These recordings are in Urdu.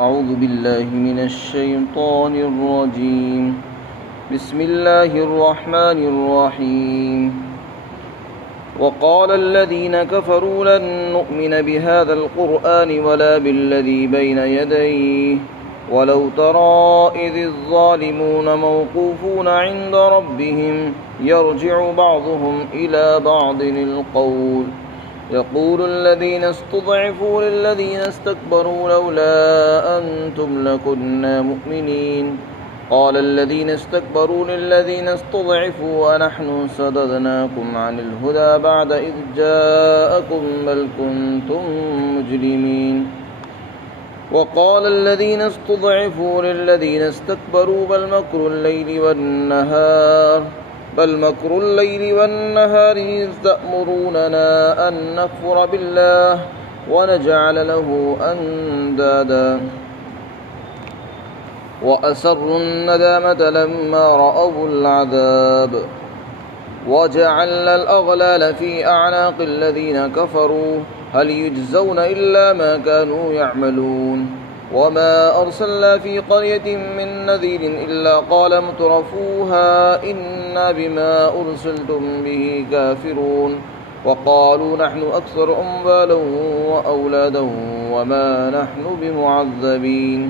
أعوذ بالله من الشيطان الرجيم. بسم الله الرحمن الرحيم. وقال الذين كفروا لن نؤمن بهذا القرآن ولا بالذي بين يديه ولو ترى إذ الظالمون موقوفون عند ربهم يرجع بعضهم إلى بعض القول يقول الذين استضعفوا للذين استكبروا لولا أنتم لكنا مؤمنين قال الذين استكبروا للذين استضعفوا ونحن صددناكم عن الهدى بعد إذ جاءكم بل كنتم مجرمين وقال الذين استضعفوا للذين استكبروا بل مكر الليل والنهار إذ تأمروننا أن نكفر بالله ونجعل له أندادا وأسروا الندامة لما رأوا العذاب وجعلنا الأغلال في أعناق الذين كفروا هل يجزون إلا ما كانوا يعملون وما أرسلنا في قرية من نذير إلا قال مترفوها إنا بما أرسلتم به كافرون وقالوا نحن أكثر أموالا وأولادا وما نحن بمعذبين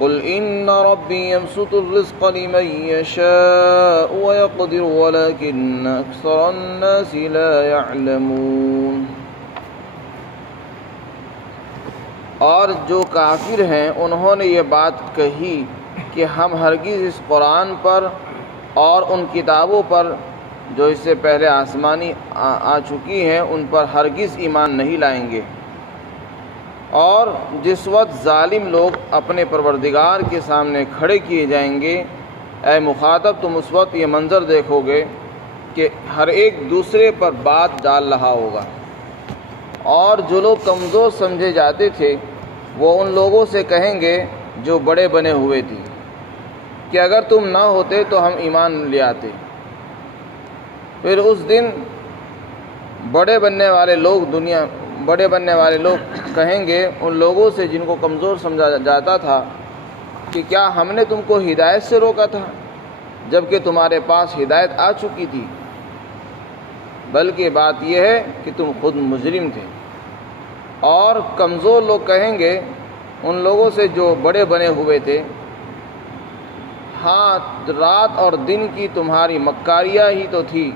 قل إن ربي يبسط الرزق لمن يشاء ويقدر ولكن أكثر الناس لا يعلمون. اور جو کافر ہیں انہوں نے یہ بات کہی کہ ہم ہرگز اس قرآن پر اور ان کتابوں پر جو اس سے پہلے آسمانی آ چکی ہیں ان پر ہرگز ایمان نہیں لائیں گے. اور جس وقت ظالم لوگ اپنے پروردگار کے سامنے کھڑے کیے جائیں گے، اے مخاطب تم اس وقت یہ منظر دیکھو گے کہ ہر ایک دوسرے پر بات ڈال رہا ہوگا. اور جو لوگ کمزور سمجھے جاتے تھے وہ ان لوگوں سے کہیں گے جو بڑے بنے ہوئے تھے کہ اگر تم نہ ہوتے تو ہم ایمان لے آتے. پھر اس دن بڑے بننے والے لوگ کہیں گے ان لوگوں سے جن کو کمزور سمجھا جاتا تھا کہ کیا ہم نے تم کو ہدایت سے روکا تھا جبکہ تمہارے پاس ہدایت آ چکی تھی، بلکہ بات یہ ہے کہ تم خود مجرم تھے. اور کمزور لوگ کہیں گے ان لوگوں سے جو بڑے بنے ہوئے تھے، ہاں رات اور دن کی تمہاری مکاریاں ہی تو تھی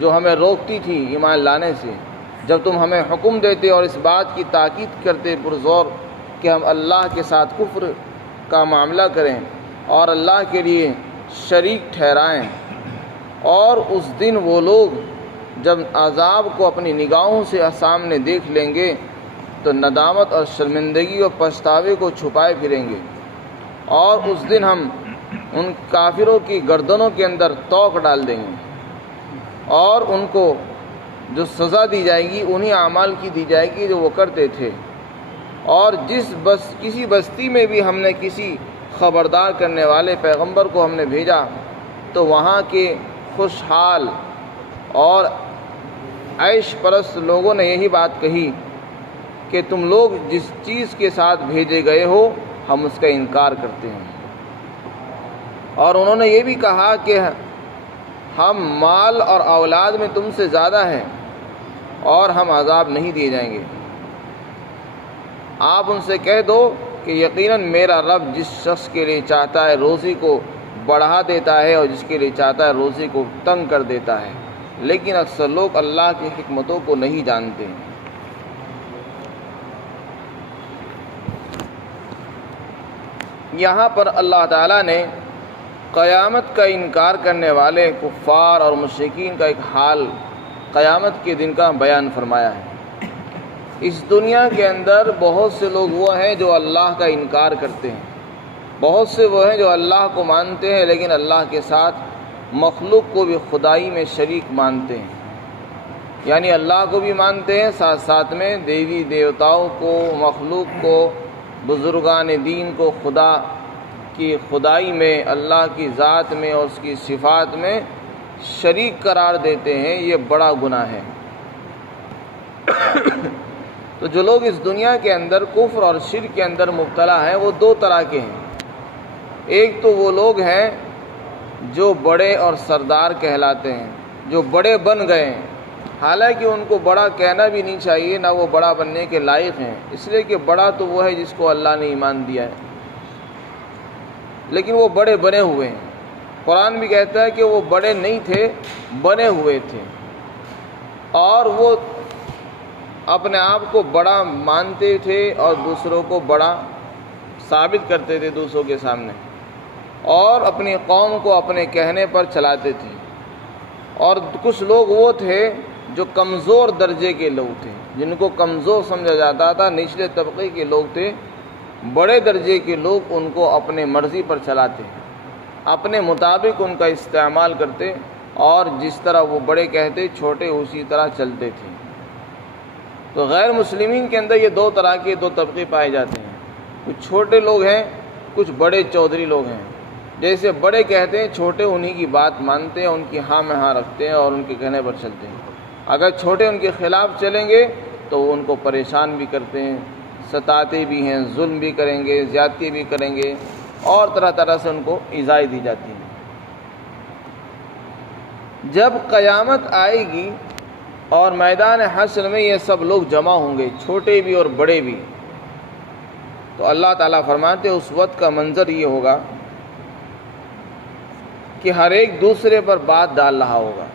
جو ہمیں روکتی تھی ایمان لانے سے، جب تم ہمیں حکم دیتے اور اس بات کی تاکید کرتے پرزور کہ ہم اللہ کے ساتھ کفر کا معاملہ کریں اور اللہ کے لیے شریک ٹھہرائیں. اور اس دن وہ لوگ جب عذاب کو اپنی نگاہوں سے سامنے دیکھ لیں گے تو ندامت اور شرمندگی اور پچھتاوے کو چھپائے پھریں گے. اور اس دن ہم ان کافروں کی گردنوں کے اندر توق ڈال دیں گے اور ان کو جو سزا دی جائے گی انہی اعمال کی دی جائے گی جو وہ کرتے تھے. اور کسی بستی میں بھی ہم نے کسی خبردار کرنے والے پیغمبر کو ہم نے بھیجا تو وہاں کے خوشحال اور عیش پرست لوگوں نے یہی بات کہی کہ تم لوگ جس چیز کے ساتھ بھیجے گئے ہو ہم اس کا انکار کرتے ہیں. اور انہوں نے یہ بھی کہا کہ ہم مال اور اولاد میں تم سے زیادہ ہیں اور ہم عذاب نہیں دیے جائیں گے. آپ ان سے کہہ دو کہ یقیناً میرا رب جس شخص کے لیے چاہتا ہے روزی کو بڑھا دیتا ہے اور جس کے لیے چاہتا ہے روزی کو تنگ کر دیتا ہے، لیکن اکثر لوگ اللہ کی حکمتوں کو نہیں جانتے. یہاں پر اللہ تعالیٰ نے قیامت کا انکار کرنے والے کفار اور مشرکین کا ایک حال قیامت کے دن کا بیان فرمایا ہے. اس دنیا کے اندر بہت سے لوگ وہ ہیں جو اللہ کا انکار کرتے ہیں، بہت سے وہ ہیں جو اللہ کو مانتے ہیں لیکن اللہ کے ساتھ مخلوق کو بھی خدائی میں شریک مانتے ہیں. یعنی اللہ کو بھی مانتے ہیں، ساتھ ساتھ میں دیوی دیوتاؤں کو، مخلوق کو، بزرگان دین کو خدا کی خدائی میں، اللہ کی ذات میں اور اس کی صفات میں شریک قرار دیتے ہیں. یہ بڑا گناہ ہے. تو جو لوگ اس دنیا کے اندر کفر اور شرک کے اندر مبتلا ہیں وہ دو طرح کے ہیں۔ ایک تو وہ لوگ ہیں جو بڑے اور سردار کہلاتے ہیں، جو بڑے بن گئے ہیں، حالانکہ ان کو بڑا کہنا بھی نہیں چاہیے، نہ وہ بڑا بننے کے لائق ہیں، اس لیے کہ بڑا تو وہ ہے جس کو اللہ نے ایمان دیا ہے، لیکن وہ بڑے بنے ہوئے ہیں۔ قرآن بھی کہتا ہے کہ وہ بڑے نہیں تھے، بنے ہوئے تھے، اور وہ اپنے آپ کو بڑا مانتے تھے اور دوسروں کو بڑا ثابت کرتے تھے دوسروں کے سامنے، اور اپنی قوم کو اپنے کہنے پر چلاتے تھے۔ اور کچھ لوگ وہ تھے جو کمزور درجے کے لوگ تھے، جن کو کمزور سمجھا جاتا تھا، نچلے طبقے کے لوگ تھے۔ بڑے درجے کے لوگ ان کو اپنے مرضی پر چلاتے، اپنے مطابق ان کا استعمال کرتے، اور جس طرح وہ بڑے کہتے چھوٹے اسی طرح چلتے تھے۔ تو غیر مسلمین کے اندر یہ دو طرح کے دو طبقے پائے جاتے ہیں، کچھ چھوٹے لوگ ہیں، کچھ بڑے چودھری لوگ ہیں۔ جیسے بڑے کہتے ہیں چھوٹے انہی کی بات مانتے ہیں، ان کی ہاں میں ہاں رکھتے ہیں اور ان کے کہنے پر چلتے ہیں۔ اگر چھوٹے ان کے خلاف چلیں گے تو وہ ان کو پریشان بھی کرتے ہیں، ستاتے بھی ہیں، ظلم بھی کریں گے، زیادتی بھی کریں گے، اور طرح طرح سے ان کو ایذائیں دی جاتی ہیں۔ جب قیامت آئے گی اور میدان حشر میں یہ سب لوگ جمع ہوں گے، چھوٹے بھی اور بڑے بھی، تو اللہ تعالیٰ فرماتے ہیں اس وقت کا منظر یہ ہوگا کہ ہر ایک دوسرے پر بات ڈال رہا ہوگا۔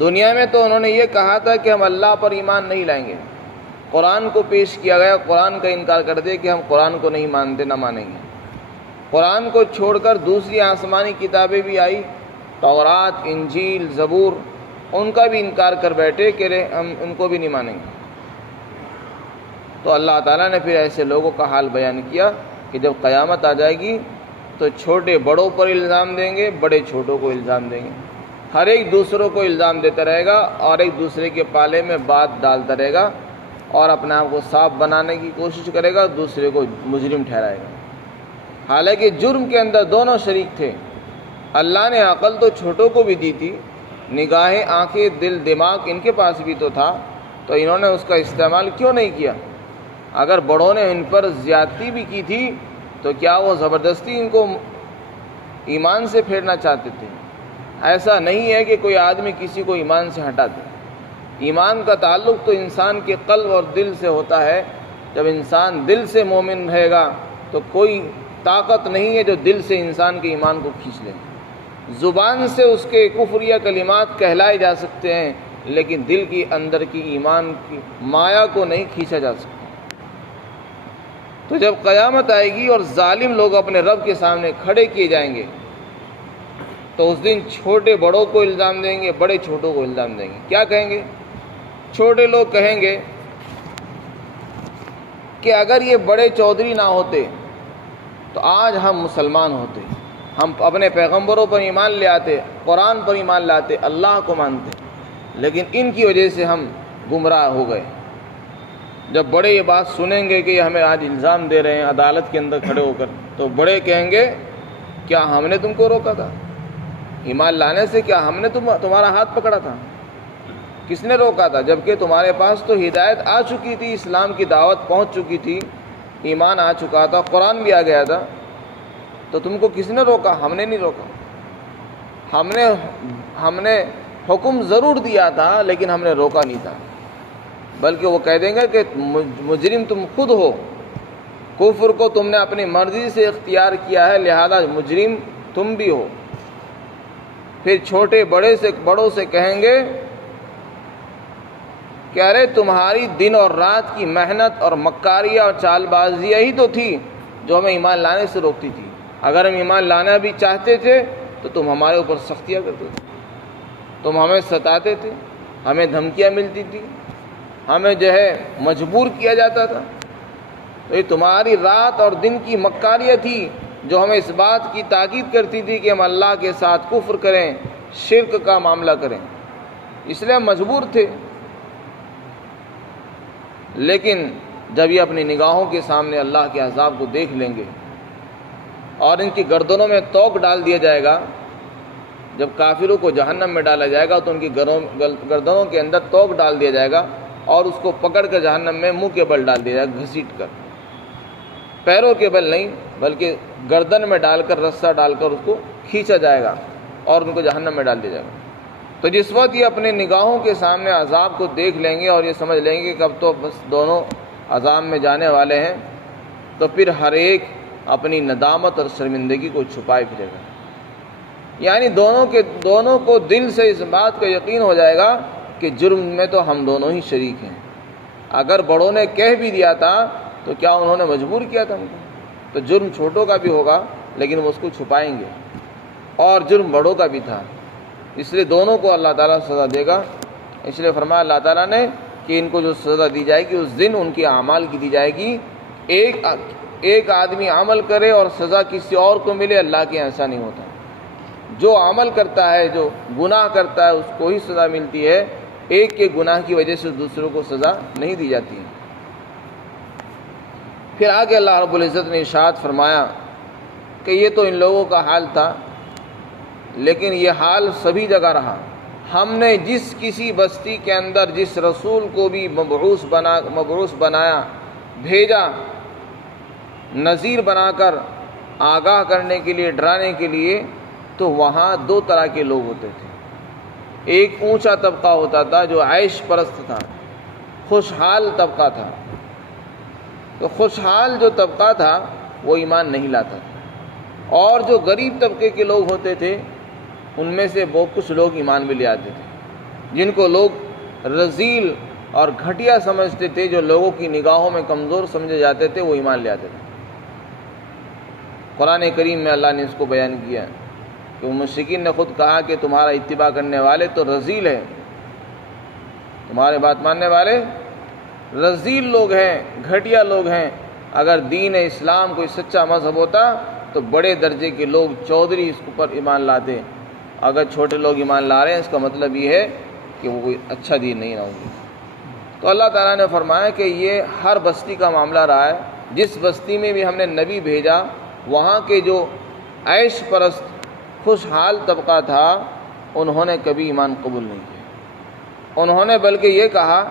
دنیا میں تو انہوں نے یہ کہا تھا کہ ہم اللہ پر ایمان نہیں لائیں گے، قرآن کو پیش کیا گیا، قرآن کا انکار کر دے کہ ہم قرآن کو نہیں مانتے، نہ مانیں گے۔ قرآن کو چھوڑ کر دوسری آسمانی کتابیں بھی آئی، تورات، انجیل، زبور، ان کا بھی انکار کر بیٹھے کہ ہم ان کو بھی نہیں مانیں گے۔ تو اللہ تعالیٰ نے پھر ایسے لوگوں کا حال بیان کیا کہ جب قیامت آ جائے گی تو چھوٹے بڑوں پر الزام دیں گے، بڑے چھوٹوں کو الزام دیں گے، ہر ایک دوسروں کو الزام دیتا رہے گا اور ایک دوسرے کے پالے میں بات ڈالتا رہے گا، اور اپنے آپ کو صاف بنانے کی کوشش کرے گا، دوسرے کو مجرم ٹھہرائے گا۔ حالانکہ جرم کے اندر دونوں شریک تھے۔ اللہ نے عقل تو چھوٹوں کو بھی دی تھی، نگاہیں، آنکھیں، دل، دماغ ان کے پاس بھی تو تھا، تو انہوں نے اس کا استعمال کیوں نہیں کیا؟ اگر بڑوں نے ان پر زیادتی بھی کی تھی تو کیا وہ زبردستی ان کو ایمان سے پھیرنا چاہتے تھے؟ ایسا نہیں ہے کہ کوئی آدمی کسی کو ایمان سے ہٹا دے۔ ایمان کا تعلق تو انسان کے قلب اور دل سے ہوتا ہے۔ جب انسان دل سے مومن رہے گا تو کوئی طاقت نہیں ہے جو دل سے انسان کے ایمان کو کھینچ لے۔ زبان سے اس کے کفریہ کلمات کہلائے جا سکتے ہیں، لیکن دل کی اندر کی ایمان کی مایا کو نہیں کھینچا جا سکتا۔ تو جب قیامت آئے گی اور ظالم لوگ اپنے رب کے سامنے کھڑے کیے جائیں گے تو اس دن چھوٹے بڑوں کو الزام دیں گے، بڑے چھوٹوں کو الزام دیں گے۔ کیا کہیں گے؟ چھوٹے لوگ کہیں گے کہ اگر یہ بڑے چودھری نہ ہوتے تو آج ہم مسلمان ہوتے، ہم اپنے پیغمبروں پر ایمان لے آتے، قرآن پر ایمان لاتے، اللہ کو مانتے، لیکن ان کی وجہ سے ہم گمراہ ہو گئے۔ جب بڑے یہ بات سنیں گے کہ یہ ہمیں آج الزام دے رہے ہیں عدالت کے اندر کھڑے ہو کر، تو بڑے کہیں گے کیا ہم نے تم کو روکا تھا ایمان لانے سے؟ کیا ہم نے تمہارا ہاتھ پکڑا تھا؟ کس نے روکا تھا؟ جبکہ تمہارے پاس تو ہدایت آ چکی تھی، اسلام کی دعوت پہنچ چکی تھی، ایمان آ چکا تھا، قرآن بھی آ گیا تھا، تو تم کو کس نے روکا؟ ہم نے نہیں روکا۔ ہم نے حکم ضرور دیا تھا لیکن ہم نے روکا نہیں تھا۔ بلکہ وہ کہہ دیں گے کہ مجرم تم خود ہو، کفر کو تم نے اپنی مرضی سے اختیار کیا ہے، لہذا مجرم تم بھی ہو۔ پھر چھوٹے بڑوں سے کہیں گے کہ ارے تمہاری دن اور رات کی محنت اور مکاریاں اور چال بازیاں ہی تو تھی جو ہمیں ایمان لانے سے روکتی تھی۔ اگر ہم ایمان لانا بھی چاہتے تھے تو تم ہمارے اوپر سختیاں کرتے تھے، تم ہمیں ستاتے تھے، ہمیں دھمکیاں ملتی تھی، ہمیں مجبور کیا جاتا تھا۔ تو یہ تمہاری رات اور دن کی مکاریاں تھی جو ہمیں اس بات کی تاکید کرتی تھی کہ ہم اللہ کے ساتھ کفر کریں، شرک کا معاملہ کریں، اس لیے ہم مجبور تھے۔ لیکن جب یہ اپنی نگاہوں کے سامنے اللہ کے عذاب کو دیکھ لیں گے اور ان کی گردنوں میں توق ڈال دیا جائے گا، جب کافروں کو جہنم میں ڈالا جائے گا تو ان کی گردنوں کے اندر توق ڈال دیا جائے گا، اور اس کو پکڑ کر جہنم میں منہ کے بل ڈال دیا جائے گا، گھسیٹ کر، پیروں کے بل نہیں بلکہ گردن میں ڈال کر رسہ ڈال کر اس کو کھینچا جائے گا اور ان کو جہنم میں ڈال دیا جائے گا۔ تو جس وقت یہ اپنے نگاہوں کے سامنے عذاب کو دیکھ لیں گے اور یہ سمجھ لیں گے کہ اب تو بس دونوں عذاب میں جانے والے ہیں، تو پھر ہر ایک اپنی ندامت اور شرمندگی کو چھپائے پھرے گا۔ یعنی دونوں کو دل سے اس بات کا یقین ہو جائے گا کہ جرم میں تو ہم دونوں ہی شریک ہیں۔ اگر بڑوں نے کہہ بھی دیا تھا تو کیا انہوں نے مجبور کیا تھا ہم کو؟ تو جرم چھوٹوں کا بھی ہوگا لیکن وہ اس کو چھپائیں گے، اور جرم بڑوں کا بھی تھا، اس لیے دونوں کو اللہ تعالیٰ سزا دے گا۔ اس لیے فرمایا اللہ تعالیٰ نے کہ ان کو جو سزا دی جائے گی اس دن ان کے اعمال کی دی جائے گی۔ ایک آدمی عمل کرے اور سزا کسی اور کو ملے، اللہ کے ایسا نہیں ہوتا۔ جو عمل کرتا ہے، جو گناہ کرتا ہے، اس کو ہی سزا ملتی ہے، ایک کے گناہ کی وجہ سے دوسروں کو سزا نہیں دی جاتی ہے۔ پھر آگے اللہ رب العزت نے ارشاد فرمایا کہ یہ تو ان لوگوں کا حال تھا، لیکن یہ حال سبھی جگہ رہا۔ ہم نے جس کسی بستی کے اندر جس رسول کو بھی مبعوث بنایا، بھیجا، نذیر بنا کر آگاہ کرنے کے لیے، ڈرانے کے لیے، تو وہاں دو طرح کے لوگ ہوتے تھے۔ ایک اونچا طبقہ ہوتا تھا جو عیش پرست تھا، خوشحال طبقہ تھا۔ تو خوشحال جو طبقہ تھا وہ ایمان نہیں لاتا تھا، اور جو غریب طبقے کے لوگ ہوتے تھے ان میں سے بہت کچھ لوگ ایمان بھی لے آتے تھے، جن کو لوگ رذیل اور گھٹیا سمجھتے تھے، جو لوگوں کی نگاہوں میں کمزور سمجھے جاتے تھے، وہ ایمان لے آتے تھے۔ قرآن کریم میں اللہ نے اس کو بیان کیا کہ مشرکین نے خود کہا کہ تمہارا اتباع کرنے والے تو رذیل ہیں، تمہارے بات ماننے والے رذیل لوگ ہیں، گھٹیا لوگ ہیں۔ اگر دین اسلام کوئی سچا مذہب ہوتا تو بڑے درجے کے لوگ چودھری اس پر ایمان لاتے، اگر چھوٹے لوگ ایمان لا رہے ہیں اس کا مطلب یہ ہے کہ وہ کوئی اچھا دین نہیں رہا ہوگی۔ تو اللہ تعالیٰ نے فرمایا کہ یہ ہر بستی کا معاملہ رہا ہے، جس بستی میں بھی ہم نے نبی بھیجا وہاں کے جو عیش پرست خوشحال طبقہ تھا انہوں نے کبھی ایمان قبول نہیں کیا۔ انہوں نے بلکہ یہ کہا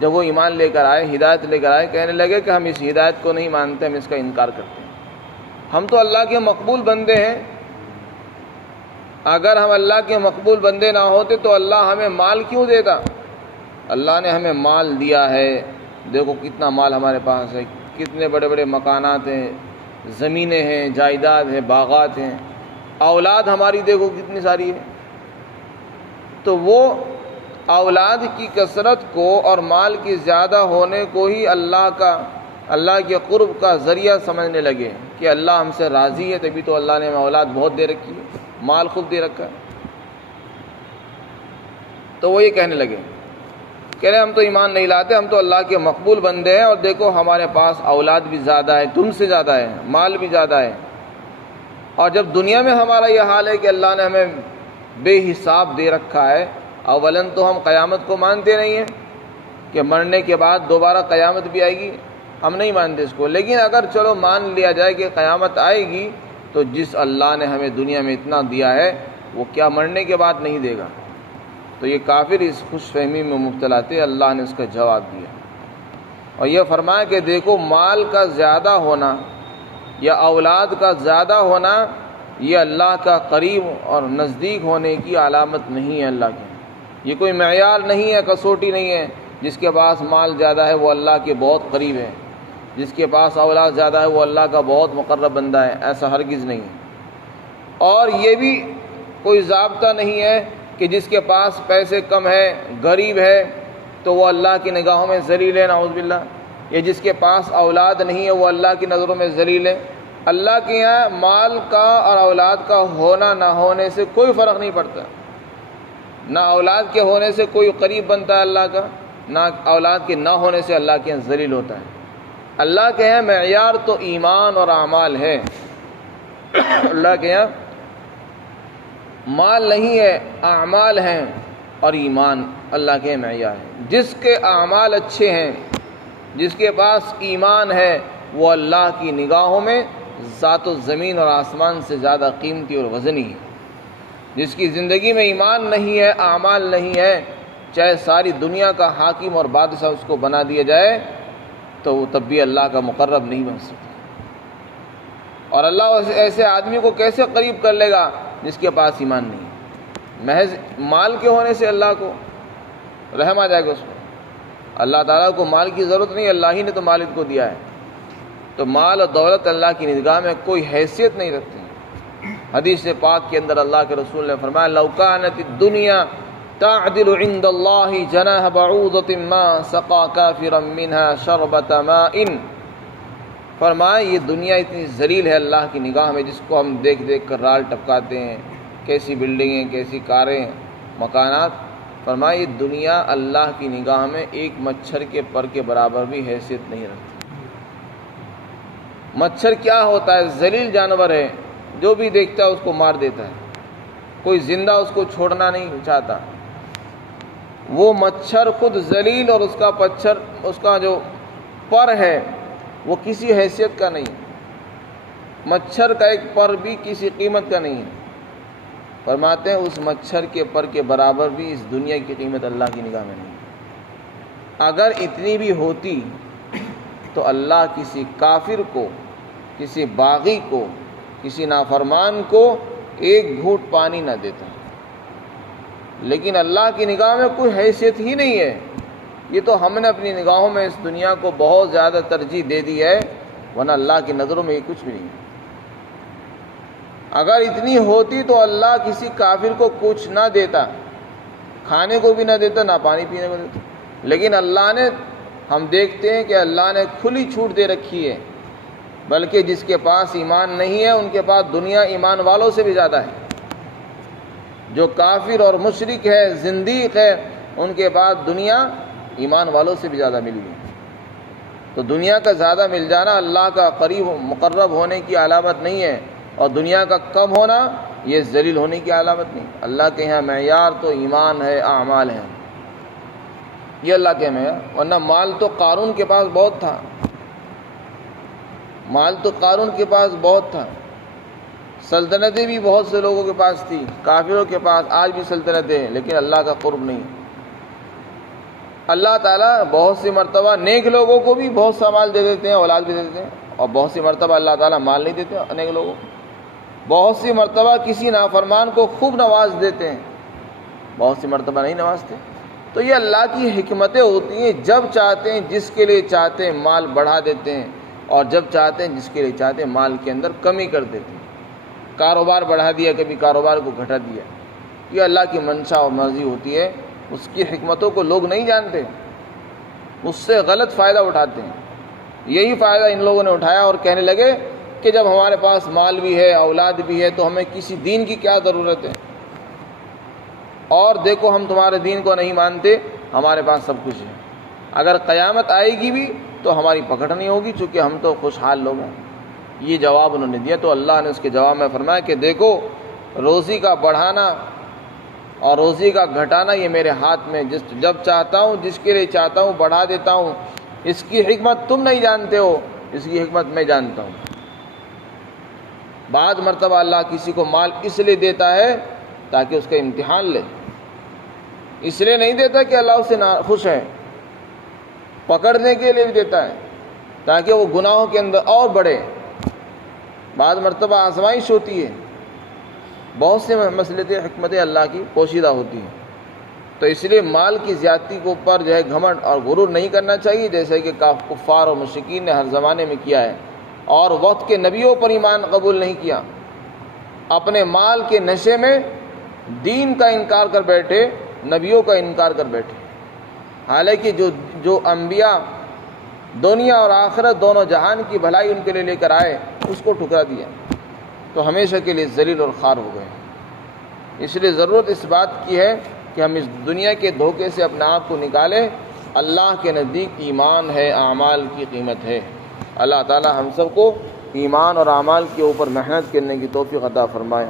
جب وہ ایمان لے کر آئے، ہدایت لے کر آئے، کہنے لگے کہ ہم اس ہدایت کو نہیں مانتے، ہم اس کا انکار کرتے ہیں، ہم تو اللہ کے مقبول بندے ہیں، اگر ہم اللہ کے مقبول بندے نہ ہوتے تو اللہ ہمیں مال کیوں دیتا؟ اللہ نے ہمیں مال دیا ہے، دیکھو کتنا مال ہمارے پاس ہے، کتنے بڑے بڑے مکانات ہیں، زمینیں ہیں، جائیداد ہیں، باغات ہیں، اولاد ہماری دیکھو کتنی ساری ہے۔ تو وہ اولاد کی کثرت کو اور مال کی زیادہ ہونے کو ہی اللہ کے قرب کا ذریعہ سمجھنے لگے کہ اللہ ہم سے راضی ہے، تبھی تو اللہ نے ہمیں اولاد بہت دے رکھی ہے، مال خوب دے رکھا ہے۔ تو وہ یہ کہنے لگے، کہہ رہے ہم تو ایمان نہیں لاتے، ہم تو اللہ کے مقبول بندے ہیں، اور دیکھو ہمارے پاس اولاد بھی زیادہ ہے، تم سے زیادہ ہے، مال بھی زیادہ ہے، اور جب دنیا میں ہمارا یہ حال ہے کہ اللہ نے ہمیں بے حساب دے رکھا ہے، اولاً تو ہم قیامت کو مانتے نہیں ہیں کہ مرنے کے بعد دوبارہ قیامت بھی آئے گی، ہم نہیں مانتے اس کو، لیکن اگر چلو مان لیا جائے کہ قیامت آئے گی تو جس اللہ نے ہمیں دنیا میں اتنا دیا ہے وہ کیا مرنے کے بعد نہیں دے گا؟ تو یہ کافر اس خوش فہمی میں مبتلا تھے، اللہ نے اس کا جواب دیا اور یہ فرمایا کہ دیکھو مال کا زیادہ ہونا یا اولاد کا زیادہ ہونا یہ اللہ کا قریب اور نزدیک ہونے کی علامت نہیں ہے، اللہ کی یہ کوئی معیار نہیں ہے، کسوٹی نہیں ہے۔ جس کے پاس مال زیادہ ہے وہ اللہ کے بہت قریب ہے، جس کے پاس اولاد زیادہ ہے وہ اللہ کا بہت مقرب بندہ ہے، ایسا ہرگز نہیں ہے۔ اور یہ بھی کوئی ضابطہ نہیں ہے کہ جس کے پاس پیسے کم ہے، غریب ہے، تو وہ اللہ کی نگاہوں میں ذلیل ہے، نعوذ باللہ، یا جس کے پاس اولاد نہیں ہے وہ اللہ کی نظروں میں ذلیل ہے۔ اللہ کے یہاں مال کا اور اولاد کا ہونا نہ ہونے سے کوئی فرق نہیں پڑتا، نہ اولاد کے ہونے سے کوئی قریب بنتا ہے اللہ کا، نہ اولاد کے نہ ہونے سے اللہ کے یہاں ذلیل ہوتا ہے۔ اللہ کے یہاں معیار تو ایمان اور اعمال ہے، اللہ کے یہاں مال نہیں ہے، اعمال ہیں، اور ایمان اللہ کے معیار ہے۔ جس کے اعمال اچھے ہیں، جس کے پاس ایمان ہے، وہ اللہ کی نگاہوں میں ذات و زمین اور آسمان سے زیادہ قیمتی اور وزنی ہے۔ جس کی زندگی میں ایمان نہیں ہے، اعمال نہیں ہے، چاہے ساری دنیا کا حاکم اور بادشاہ اس کو بنا دیا جائے تو وہ تب بھی اللہ کا مقرب نہیں بن سکتا۔ اور اللہ ایسے آدمی کو کیسے قریب کر لے گا جس کے پاس ایمان نہیں ہے؟ محض مال کے ہونے سے اللہ کو رحم آ جائے گا اس کو؟ اللہ تعالیٰ کو مال کی ضرورت نہیں، اللہ ہی نے تو مال کو دیا ہے۔ تو مال اور دولت اللہ کی نگاہ میں کوئی حیثیت نہیں رکھتے ہیں۔ حدیث پاک کے اندر اللہ کے رسول نے فرمایا لو کانت الدنیا تعدل عند اللہ جناح بعوضۃ ما سقى کافرا منها شربۃ ماء، فرمایا یہ دنیا اتنی ذلیل ہے اللہ کی نگاہ میں، جس کو ہم دیکھ دیکھ کر رال ٹپکاتے ہیں، کیسی بلڈنگیں، کیسی کاریں، مکانات، فرمایا یہ دنیا اللہ کی نگاہ میں ایک مچھر کے پر کے برابر بھی حیثیت نہیں رکھتی۔ مچھر کیا ہوتا ہے؟ ذلیل جانور ہے، جو بھی دیکھتا ہے اس کو مار دیتا ہے، کوئی زندہ اس کو چھوڑنا نہیں چاہتا۔ وہ مچھر خود ذلیل، اور اس کا جو پر ہے وہ کسی حیثیت کا نہیں، مچھر کا ایک پر بھی کسی قیمت کا نہیں ہے۔ فرماتے ہیں اس مچھر کے پر کے برابر بھی اس دنیا کی قیمت اللہ کی نگاہ میں نہیں۔ اگر اتنی بھی ہوتی تو اللہ کسی کافر کو، کسی باغی کو، کسی نافرمان کو ایک گھونٹ پانی نہ دیتا، لیکن اللہ کی نگاہ میں کوئی حیثیت ہی نہیں ہے۔ یہ تو ہم نے اپنی نگاہوں میں اس دنیا کو بہت زیادہ ترجیح دے دی ہے، ورنہ اللہ کی نظروں میں یہ کچھ بھی نہیں ہے۔ اگر اتنی ہوتی تو اللہ کسی کافر کو کچھ نہ دیتا، کھانے کو بھی نہ دیتا، نہ پانی پینے کو دیتا، لیکن اللہ نے، ہم دیکھتے ہیں کہ اللہ نے کھلی چھوٹ دے رکھی ہے، بلکہ جس کے پاس ایمان نہیں ہے ان کے پاس دنیا ایمان والوں سے بھی زیادہ ہے۔ جو کافر اور مشرک ہے، زندیق ہے، ان کے پاس دنیا ایمان والوں سے بھی زیادہ مل گئی۔ تو دنیا کا زیادہ مل جانا اللہ کا قریب مقرب ہونے کی علامت نہیں ہے، اور دنیا کا کم ہونا یہ ذلیل ہونے کی علامت نہیں۔ اللہ کے یہاں معیار تو ایمان ہے، اعمال ہیں، یہ اللہ کے معیار۔ ورنہ مال تو قارون کے پاس بہت تھا، مال تو قارون کے پاس بہت تھا، سلطنتیں بھی بہت سے لوگوں کے پاس تھی، کافروں کے پاس آج بھی سلطنتیں ہیں، لیکن اللہ کا قرب نہیں۔ اللہ تعالیٰ بہت سی مرتبہ نیک لوگوں کو بھی بہت سا مال دے دیتے ہیں، اولاد بھی دے دیتے ہیں، اور بہت سی مرتبہ اللہ تعالیٰ مال نہیں دیتے نیک لوگوں کو۔ بہت سی مرتبہ کسی نافرمان کو خوب نواز دیتے ہیں، بہت سی مرتبہ نہیں نوازتے۔ تو یہ اللہ کی حکمتیں ہوتی ہیں، جب چاہتے ہیں جس کے لیے چاہتے ہیں مال بڑھا دیتے ہیں، اور جب چاہتے ہیں جس کے لیے چاہتے ہیں مال کے اندر کمی کر دیتے ہیں۔ کاروبار بڑھا دیا، کبھی کاروبار کو گھٹا دیا، یہ اللہ کی منشا اور مرضی ہوتی ہے۔ اس کی حکمتوں کو لوگ نہیں جانتے، اس سے غلط فائدہ اٹھاتے ہیں۔ یہی فائدہ ان لوگوں نے اٹھایا اور کہنے لگے کہ جب ہمارے پاس مال بھی ہے، اولاد بھی ہے، تو ہمیں کسی دین کی کیا ضرورت ہے، اور دیکھو ہم تمہارے دین کو نہیں مانتے، ہمارے پاس سب کچھ ہے، اگر قیامت آئے گی بھی تو ہماری پکڑ نہیں ہوگی، چونکہ ہم تو خوشحال لوگ ہیں۔ یہ جواب انہوں نے دیا، تو اللہ نے اس کے جواب میں فرمایا کہ دیکھو روزی کا بڑھانا اور روزی کا گھٹانا یہ میرے ہاتھ میں، جب چاہتا ہوں جس کے لیے چاہتا ہوں بڑھا دیتا ہوں۔ اس کی حکمت تم نہیں جانتے ہو، اس کی حکمت میں جانتا ہوں۔ بعض مرتبہ اللہ کسی کو مال اس لیے دیتا ہے تاکہ اس کا امتحان لے، اس لیے نہیں دیتا کہ اللہ اس سے خوش ہے، پکڑنے کے لیے بھی دیتا ہے تاکہ وہ گناہوں کے اندر اور بڑھے۔ بعض مرتبہ آزمائش ہوتی ہے، بہت سے مصلحتیں، حکمتیں اللہ کی پوشیدہ ہوتی ہیں۔ تو اس لیے مال کی زیادتی کے اوپر جو ہے گھمنڈ اور غرور نہیں کرنا چاہیے، جیسے کہ کفار اور مشرکین نے ہر زمانے میں کیا ہے، اور وقت کے نبیوں پر ایمان قبول نہیں کیا، اپنے مال کے نشے میں دین کا انکار کر بیٹھے، نبیوں کا انکار کر بیٹھے، حالانکہ جو انبیاء دنیا اور آخرت دونوں جہان کی بھلائی ان کے لیے لے کر آئے، اس کو ٹھکرا دیا، تو ہمیشہ کے لیے ذلیل اور خوار ہو گئے۔ اس لیے ضرورت اس بات کی ہے کہ ہم اس دنیا کے دھوکے سے اپنے آپ کو نکالیں۔ اللہ کے نزدیک ایمان ہے، اعمال کی قیمت ہے۔ اللہ تعالی ہم سب کو ایمان اور اعمال کے اوپر محنت کرنے کی توفیق عطا فرمائے۔